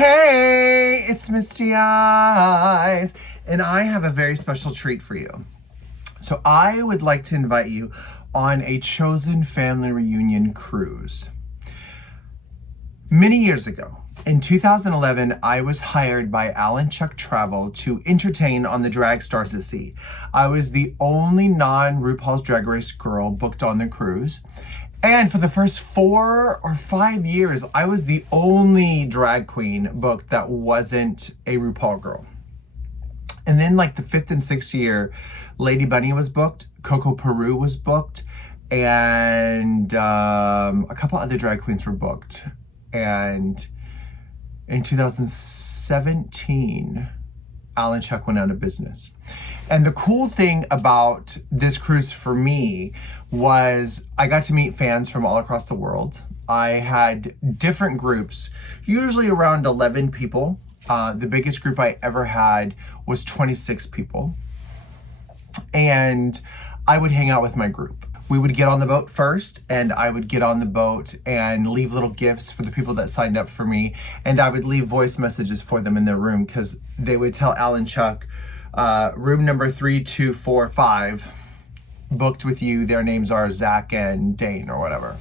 Hey, it's MistyEyez, and I have a very special treat for you. So I would like to invite you on a Chosen Family reunion cruise. Many years ago, in 2011, I was hired by Alan Chuck Travel to entertain on the Drag Stars at Sea. I was the only non-RuPaul's Drag Race girl booked on the cruise. And for the first 4 or 5 years, I was the only drag queen booked that wasn't a RuPaul girl. And then like the 5th and 6th year, Lady Bunny was booked, Coco Peru was booked, and a couple other drag queens were booked. And in 2017, Alan Chuck went out of business. And the cool thing about this cruise for me was I got to meet fans from all across the world. I had different groups, usually around 11 people. The biggest group I ever had was 26 people. And I would hang out with my group. We would get on the boat first, and I would get on the boat and leave little gifts for the people that signed up for me. And I would leave voice messages for them in their room because they would tell Alan Chuck, room number 3245, booked with you. Their names are Zach and Dane or whatever.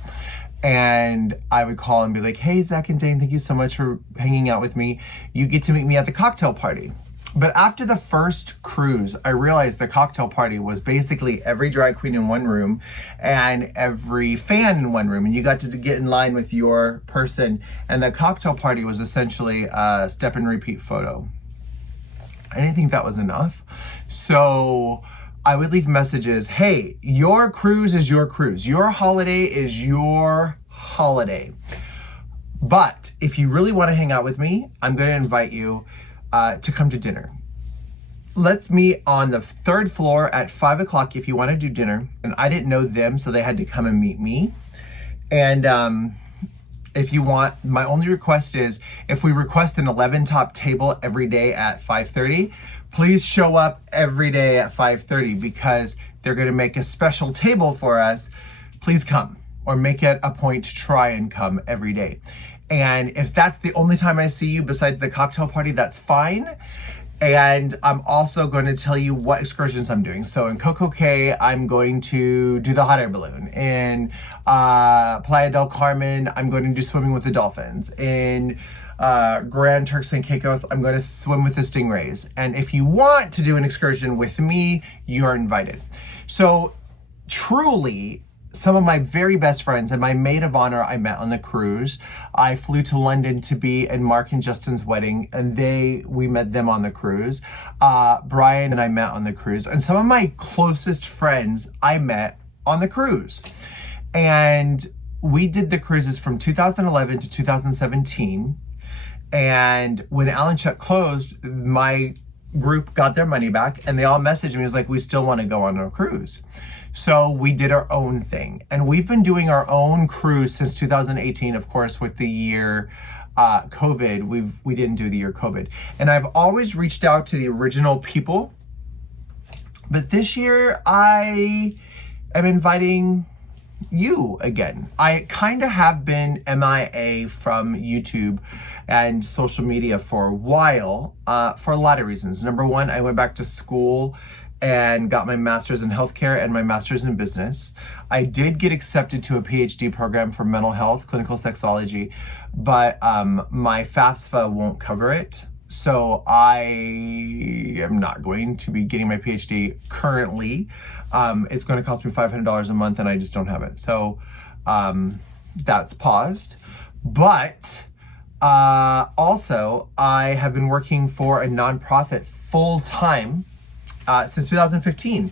And I would call and be like, hey, Zach and Dane, thank you so much for hanging out with me. You get to meet me at the cocktail party. But after the first cruise, I realized the cocktail party was basically every drag queen in one room and every fan in one room. And you got to get in line with your person. And the cocktail party was essentially a step and repeat photo. I didn't think that was enough. So I would leave messages, hey, your cruise is your cruise. Your holiday is your holiday. But if you really want to hang out with me, I'm going to invite you to come to dinner. Let's meet on the 3rd floor at 5 o'clock if you want to do dinner. And I didn't know them, so they had to come and meet me. And if you want, my only request is if we request an 11 top table every day at 5:30, please show up every day at 5:30 because they're going to make a special table for us. Please come, or make it a point to try and come every day. And if that's the only time I see you besides the cocktail party, that's fine. And I'm also going to tell you what excursions I'm doing. So in Coco Cay, I'm going to do the hot air balloon. In Playa del Carmen, I'm going to do swimming with the dolphins. In Grand Turks and Caicos, I'm going to swim with the stingrays. And if you want to do an excursion with me, you're invited. So truly, some of my very best friends and my maid of honor I met on the cruise. I flew to London to be in Mark and Justin's wedding, and we met them on the cruise. Brian and I met on the cruise, and some of my closest friends I met on the cruise. And we did the cruises from 2011 to 2017. And when Alan Chuck closed, my group got their money back, and they all messaged me. It was like, we still want to go on a cruise. So we did our own thing, and we've been doing our own cruise since 2018. Of course, with the year COVID, we didn't do the year COVID. And I've always reached out to the original people, but this year I am inviting you again. I kind of have been MIA from YouTube and social media for a while for a lot of reasons. Number one, I went back to school and got my master's in healthcare and my master's in business. I did get accepted to a PhD program for mental health, clinical sexology, but my FAFSA won't cover it. So I am not going to be getting my PhD currently. It's going to cost me $500 a month, and I just don't have it. So that's paused. But also, I have been working for a nonprofit full-time since 2015.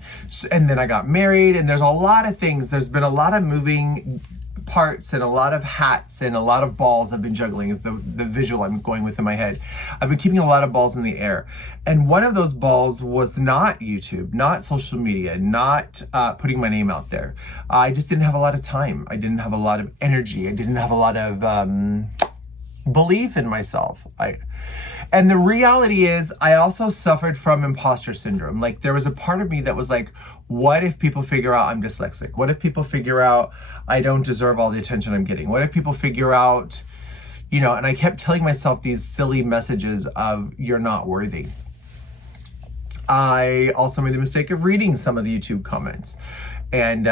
And then I got married, and there's a lot of things. There's been a lot of moving parts and a lot of hats and a lot of balls I've been juggling. The visual I'm going with in my head. I've been keeping a lot of balls in the air. And one of those balls was not YouTube, not social media, not putting my name out there. I just didn't have a lot of time. I didn't have a lot of energy. I didn't have a lot of belief in myself. And the reality is, I also suffered from imposter syndrome. Like, there was a part of me that was like, what if people figure out I'm dyslexic? What if people figure out I don't deserve all the attention I'm getting? What if people figure out You know, and I kept telling myself these silly messages of you're not worthy. I also made the mistake of reading some of the YouTube comments. And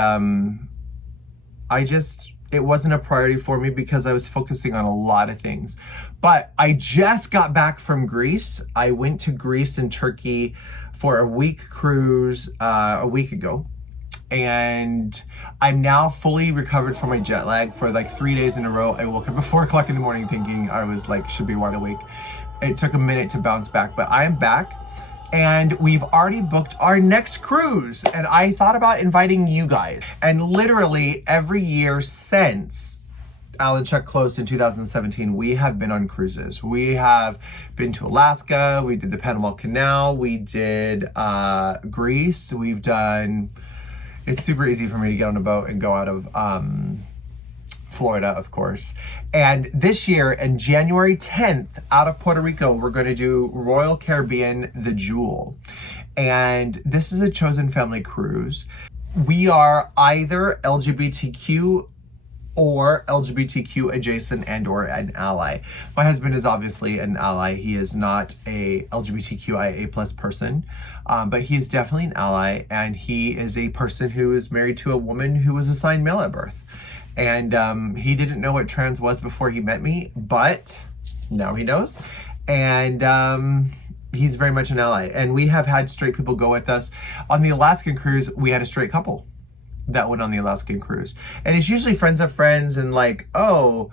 it wasn't a priority for me because I was focusing on a lot of things. But I just got back from Greece. I went to Greece and Turkey for a week cruise a week ago. And I'm now fully recovered from my jet lag. For like 3 days in a row, I woke up at 4 o'clock in the morning thinking I was like, should be wide awake. It took a minute to bounce back, but I am back. And we've already booked our next cruise. And I thought about inviting you guys. And literally every year since Hallembaek closed in 2017, we have been on cruises. We have been to Alaska. We did the Panama Canal. We did Greece. It's super easy for me to get on a boat and go out of Florida, of course. And this year, in January 10th, out of Puerto Rico, we're going to do Royal Caribbean, The Jewel. And this is a chosen family cruise. We are either LGBTQ or LGBTQ adjacent and or an ally. My husband is obviously an ally. He is not a LGBTQIA plus person, but he is definitely an ally, and he is a person who is married to a woman who was assigned male at birth. And he didn't know what trans was before he met me, but now he knows. And he's very much an ally. And we have had straight people go with us. On the Alaskan cruise, we had a straight couple that went on the Alaskan cruise. And it's usually friends of friends and like, oh,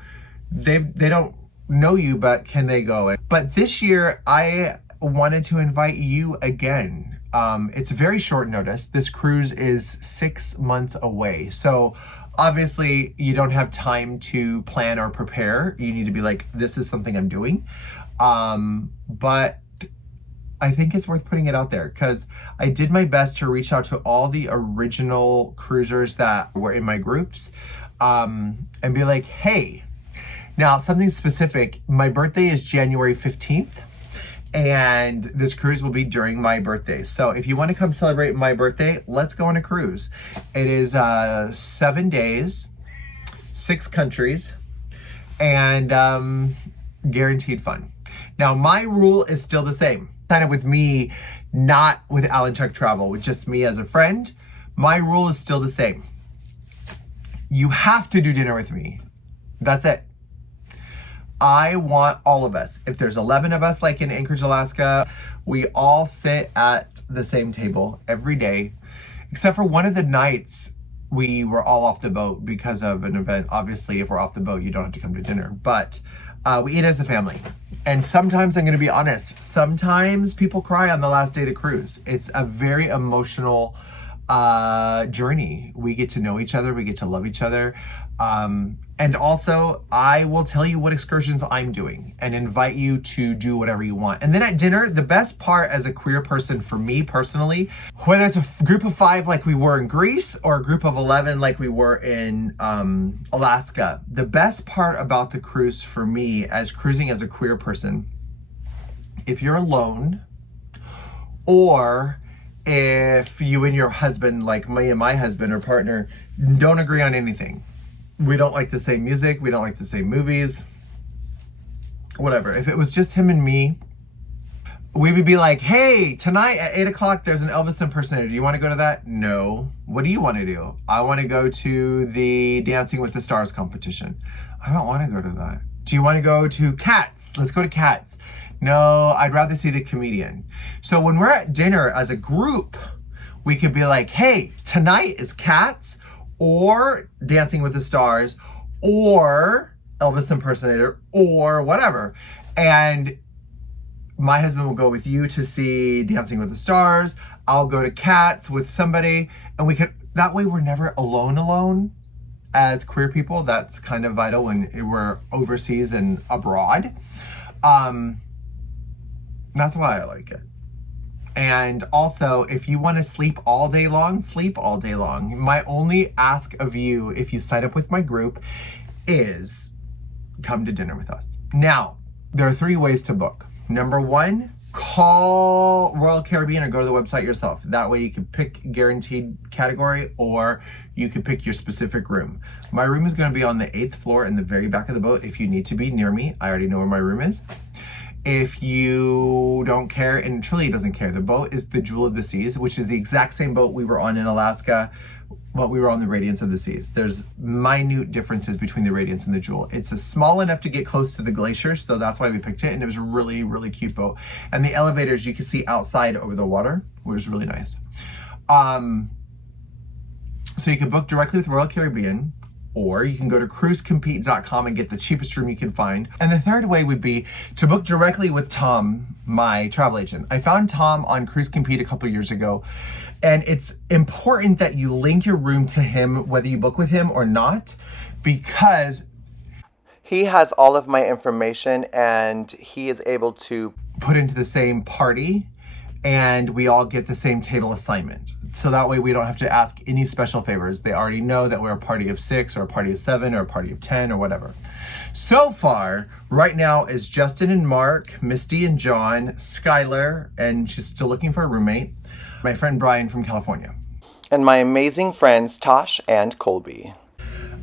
they don't know you, but can they go? But this year, I wanted to invite you again. It's very short notice. This cruise is 6 months away. So obviously you don't have time to plan or prepare. You need to be like, this is something I'm doing. But I think it's worth putting it out there because I did my best to reach out to all the original cruisers that were in my groups and be like, hey, now something specific. My birthday is January 15th. And this cruise will be during my birthday. So if you want to come celebrate my birthday, let's go on a cruise. It is 7 days, 6 countries, and guaranteed fun. Now, my rule is still the same. Sign up with me, not with Hallembaek Travel, with just me as a friend. My rule is still the same. You have to do dinner with me. That's it. I want all of us. If there's 11 of us, like in Anchorage, Alaska, we all sit at the same table every day, except for one of the nights we were all off the boat because of an event. Obviously, if we're off the boat, you don't have to come to dinner, but we eat as a family. And sometimes, I'm gonna be honest, sometimes people cry on the last day of the cruise. It's a very emotional journey. We get to know each other, we get to love each other. And also, I will tell you what excursions I'm doing and invite you to do whatever you want. And then at dinner, the best part as a queer person for me personally, whether it's a group of 5 like we were in Greece or a group of 11 like we were in Alaska, the best part about the cruise for me as cruising as a queer person, if you're alone or if you and your husband, like me and my husband or partner, don't agree on anything. We don't like the same music. We don't like the same movies. Whatever. If it was just him and me, we would be like, hey, tonight at 8 o'clock, there's an Elvis impersonator. Do you want to go to that? No. What do you want to do? I want to go to the Dancing with the Stars competition. I don't want to go to that. Do you want to go to Cats? Let's go to Cats. No, I'd rather see the comedian. So when we're at dinner as a group, we could be like, hey, tonight is Cats or Dancing with the Stars or Elvis impersonator or whatever. And my husband will go with you to see Dancing with the Stars. I'll go to Cats with somebody, and we could, that way we're never alone as queer people. That's kind of vital when we're overseas and abroad. That's why I like it. And also, if you want to sleep all day long, sleep all day long. My only ask of you, if you sign up with my group, is come to dinner with us. Now, there are 3 ways to book. Number 1, call Royal Caribbean or go to the website yourself. That way you can pick guaranteed category or you can pick your specific room. My room is going to be on the 8th floor in the very back of the boat. If you need to be near me, I already know where my room is. If you don't care, and truly doesn't care, the boat is the Jewel of the Seas, which is the exact same boat we were on in Alaska, but we were on the Radiance of the Seas. There's minute differences between the Radiance and the Jewel. It's small enough to get close to the glaciers, so that's why we picked it, and it was a really, really cute boat. And the elevators you can see outside over the water, which is really nice. So you can book directly with Royal Caribbean, or you can go to cruisecompete.com and get the cheapest room you can find. And the third way would be to book directly with Tom, my travel agent. I found Tom on Cruise Compete a couple years ago, and it's important that you link your room to him, whether you book with him or not, because he has all of my information and he is able to put into the same party and we all get the same table assignment. So that way we don't have to ask any special favors. They already know that we're a party of 6 or a party of 7 or a party of 10 or whatever. So far, right now is Justin and Mark, Misty and John, Skylar, and she's still looking for a roommate, my friend Brian from California, and my amazing friends Tosh and Colby.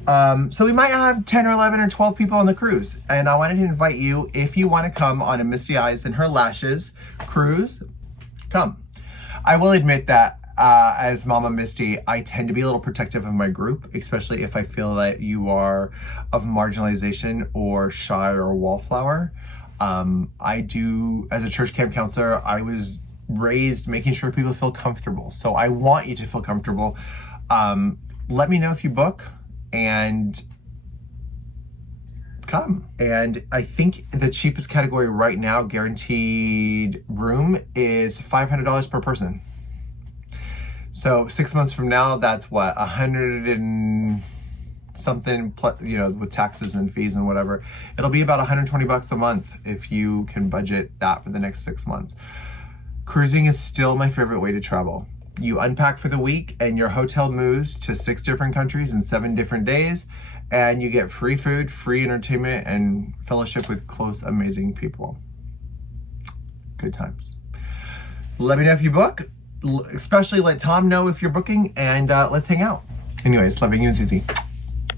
So we might have 10 or 11 or 12 people on the cruise, and I wanted to invite you, if you want to come on a Misty Eyes and Her Lashes cruise, come. I will admit that as Mama Misty, I tend to be a little protective of my group, especially if I feel that you are of marginalization or shy or wallflower. I do, as a church camp counselor, I was raised making sure people feel comfortable. So I want you to feel comfortable. Let me know if you book and come. And I think the cheapest category right now, guaranteed room, is $500 per person. So 6 months from now, that's what, 100 and something plus, you know, with taxes and fees and whatever. It'll be about 120 bucks a month if you can budget that for the next 6 months. Cruising is still my favorite way to travel. You unpack for the week and your hotel moves to 6 different countries in 7 different days, and you get free food, free entertainment, and fellowship with close, amazing people. Good times. Let me know if you book, especially let Tom know if you're booking, and let's hang out. Anyways, loving you is easy.